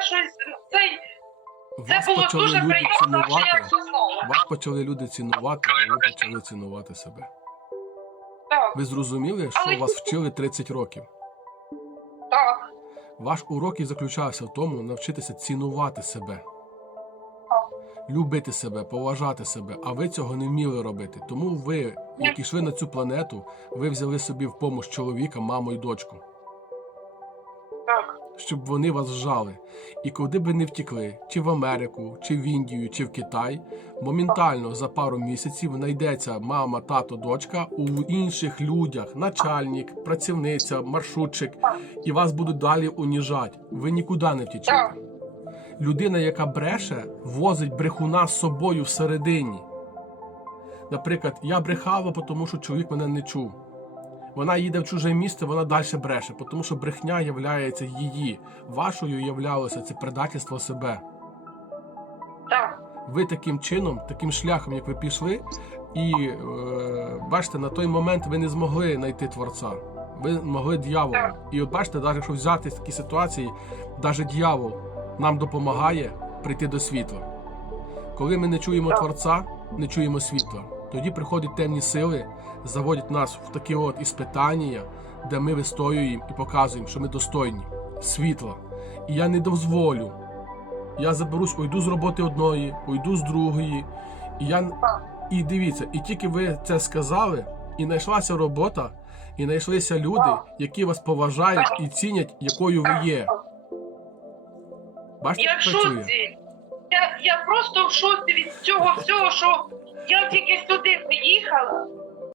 я щось цей. Це Вас було дуже люди приємно, що я це знала. Вас почали люди цінувати, а ви почали цінувати себе. Так, Ви зрозуміли, Але- що вас вчили 30 років. так, Ваш урок і заключався в тому навчитися цінувати себе, любити себе, поважати себе, а ви цього не вміли робити. Тому ви, як йшли на цю планету, ви взяли собі в помощ чоловіка, маму і дочку. Щоб вони вас вжали. І куди би не втікли, чи в Америку, чи в Індію, чи в Китай, моментально за пару місяців знайдеться мама, тато, дочка у інших людях, начальник, працівниця, маршрутчик, і вас будуть далі уніжати. Ви нікуди не втічете. Людина, яка бреше, возить брехуна з собою всередині. Наприклад, я брехала, тому що чоловік мене не чув. Вона їде в чуже місце, вона далі бреше, тому що брехня являється її. Вашою являлося це предательство себе. Так, Ви таким чином, таким шляхом, як ви пішли, і е, бачите, на той момент ви не змогли знайти творця. Ви могли дьявола. І от бачите, навіть якщо взяти такі ситуації, навіть дьявол нам допомагає прийти до світла. Коли ми не чуємо Так. творця, не чуємо світла, тоді приходять темні сили, заводять нас в такі от іспитання, де ми вистоюємо і показуємо, що ми достойні світла. І я не дозволю. Я заберусь, уйду з роботи одної, уйду з другої. І я і дивіться, і тільки ви це сказали, і знайшлася робота, і знайшлися люди, які вас поважають і цінять, якою ви є. Бачите, я в шоці. Я, я просто в шоці від цього всього, що я тільки сюди приїхала,